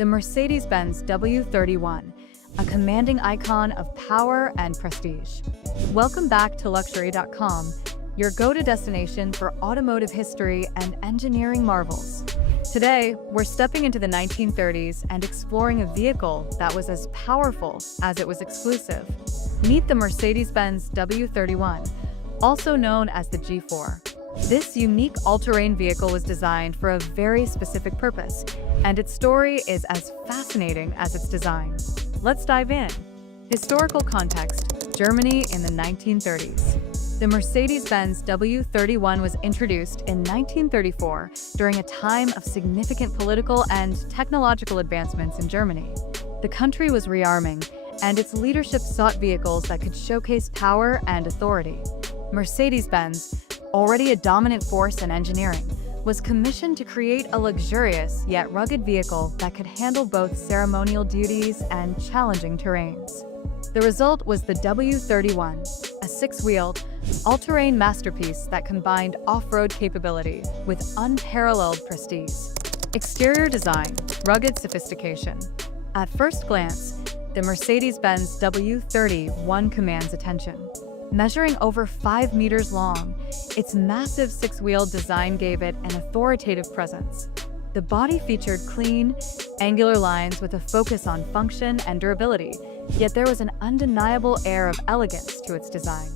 the Mercedes-Benz W31, a commanding icon of power and prestige. Welcome back to Luxury.com, your go-to destination for automotive history and engineering marvels. Today, we're stepping into the 1930s and exploring a vehicle that was as powerful as it was exclusive. Meet the Mercedes-Benz W31, also known as the G4. This unique all-terrain vehicle was designed for a very specific purpose, and its story is as fascinating as its design. Let's dive in. Historical context: Germany in the 1930s. The Mercedes-Benz W31 was introduced in 1934 during a time of significant political and technological advancements in Germany. The country was rearming, and its leadership sought vehicles that could showcase power and authority. Mercedes-Benz, already a dominant force in engineering, was commissioned to create a luxurious yet rugged vehicle that could handle both ceremonial duties and challenging terrains. The result was the W31, a six-wheeled, all-terrain masterpiece that combined off-road capability with unparalleled prestige. Exterior design, rugged sophistication. At first glance, the Mercedes-Benz W31 commands attention. Measuring over 5 meters long, its massive six-wheeled design gave it an authoritative presence. The body featured clean, angular lines with a focus on function and durability, yet there was an undeniable air of elegance to its design.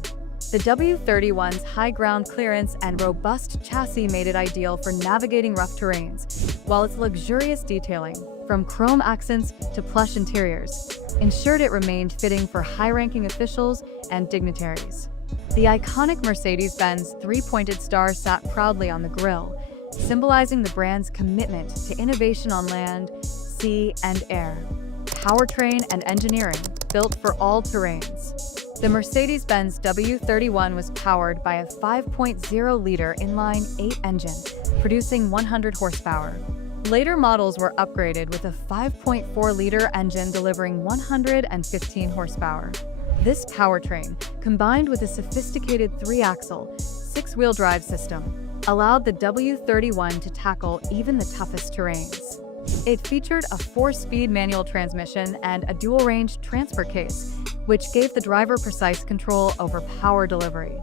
The W31's high ground clearance and robust chassis made it ideal for navigating rough terrains, while its luxurious detailing, from chrome accents to plush interiors, ensured it remained fitting for high-ranking officials and dignitaries. The iconic Mercedes-Benz three-pointed star sat proudly on the grille, symbolizing the brand's commitment to innovation on land, sea, and air. Powertrain and engineering, built for all terrains. The Mercedes-Benz W31 was powered by a 5.0-liter inline-8 engine, producing 100 horsepower. Later models were upgraded with a 5.4-liter engine delivering 115 horsepower. This powertrain, combined with a sophisticated three-axle, six-wheel drive system, allowed the W31 to tackle even the toughest terrains. It featured a 4-speed manual transmission and a dual-range transfer case, which gave the driver precise control over power delivery.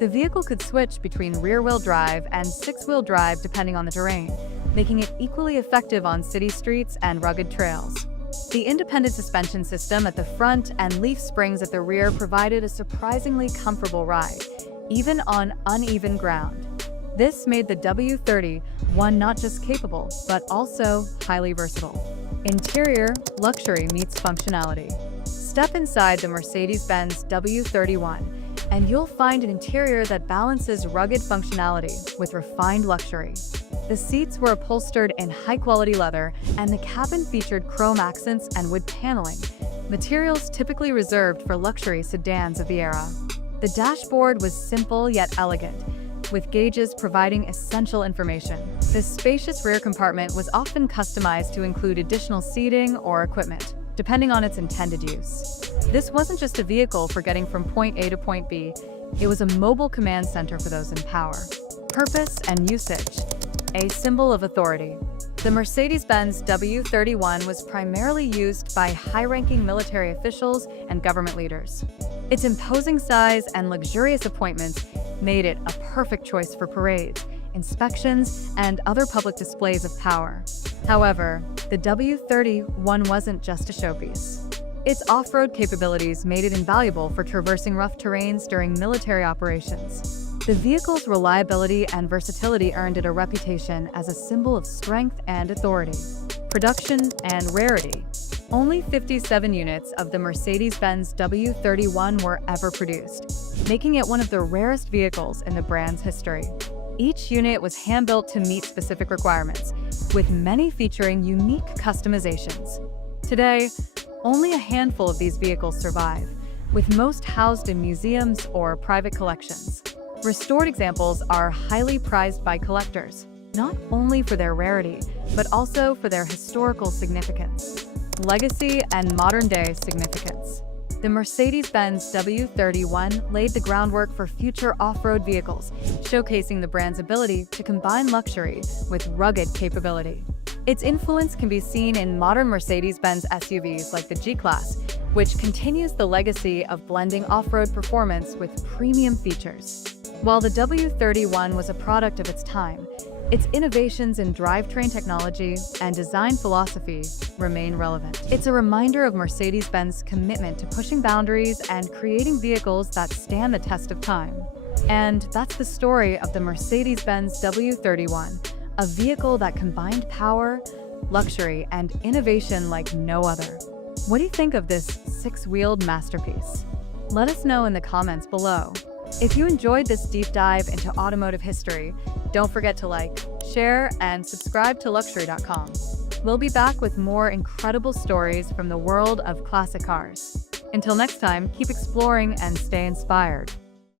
The vehicle could switch between rear-wheel drive and six-wheel drive depending on the terrain, making it equally effective on city streets and rugged trails. The independent suspension system at the front and leaf springs at the rear provided a surprisingly comfortable ride, even on uneven ground. This made the W31 not just capable, but also highly versatile. Interior, luxury meets functionality. Step inside the Mercedes-Benz W31, and you'll find an interior that balances rugged functionality with refined luxury. The seats were upholstered in high-quality leather, and the cabin featured chrome accents and wood paneling, materials typically reserved for luxury sedans of the era. The dashboard was simple yet elegant, with gauges providing essential information. This spacious rear compartment was often customized to include additional seating or equipment, depending on its intended use. This wasn't just a vehicle for getting from point A to point B, it was a mobile command center for those in power. Purpose and usage: a symbol of authority. The Mercedes-Benz W31 was primarily used by high-ranking military officials and government leaders. Its imposing size and luxurious appointments made it a perfect choice for parades, inspections, and other public displays of power. However, the W31 wasn't just a showpiece. Its off-road capabilities made it invaluable for traversing rough terrains during military operations. The vehicle's reliability and versatility earned it a reputation as a symbol of strength and authority. Production and rarity: only 57 units of the Mercedes-Benz W31 were ever produced, making it one of the rarest vehicles in the brand's history. Each unit was hand-built to meet specific requirements, with many featuring unique customizations. Today, only a handful of these vehicles survive, with most housed in museums or private collections. Restored examples are highly prized by collectors, not only for their rarity, but also for their historical significance, legacy, and modern-day significance. The Mercedes-Benz W31 laid the groundwork for future off-road vehicles, showcasing the brand's ability to combine luxury with rugged capability. Its influence can be seen in modern Mercedes-Benz SUVs like the G-Class, which continues the legacy of blending off-road performance with premium features. While the W31 was a product of its time, its innovations in drivetrain technology and design philosophy remain relevant. It's a reminder of Mercedes-Benz's commitment to pushing boundaries and creating vehicles that stand the test of time. And that's the story of the Mercedes-Benz W31, a vehicle that combined power, luxury, and innovation like no other. What do you think of this six-wheeled masterpiece? Let us know in the comments below. If you enjoyed this deep dive into automotive history, don't forget to like, share, and subscribe to Luxury.com. We'll be back with more incredible stories from the world of classic cars. Until next time, keep exploring and stay inspired.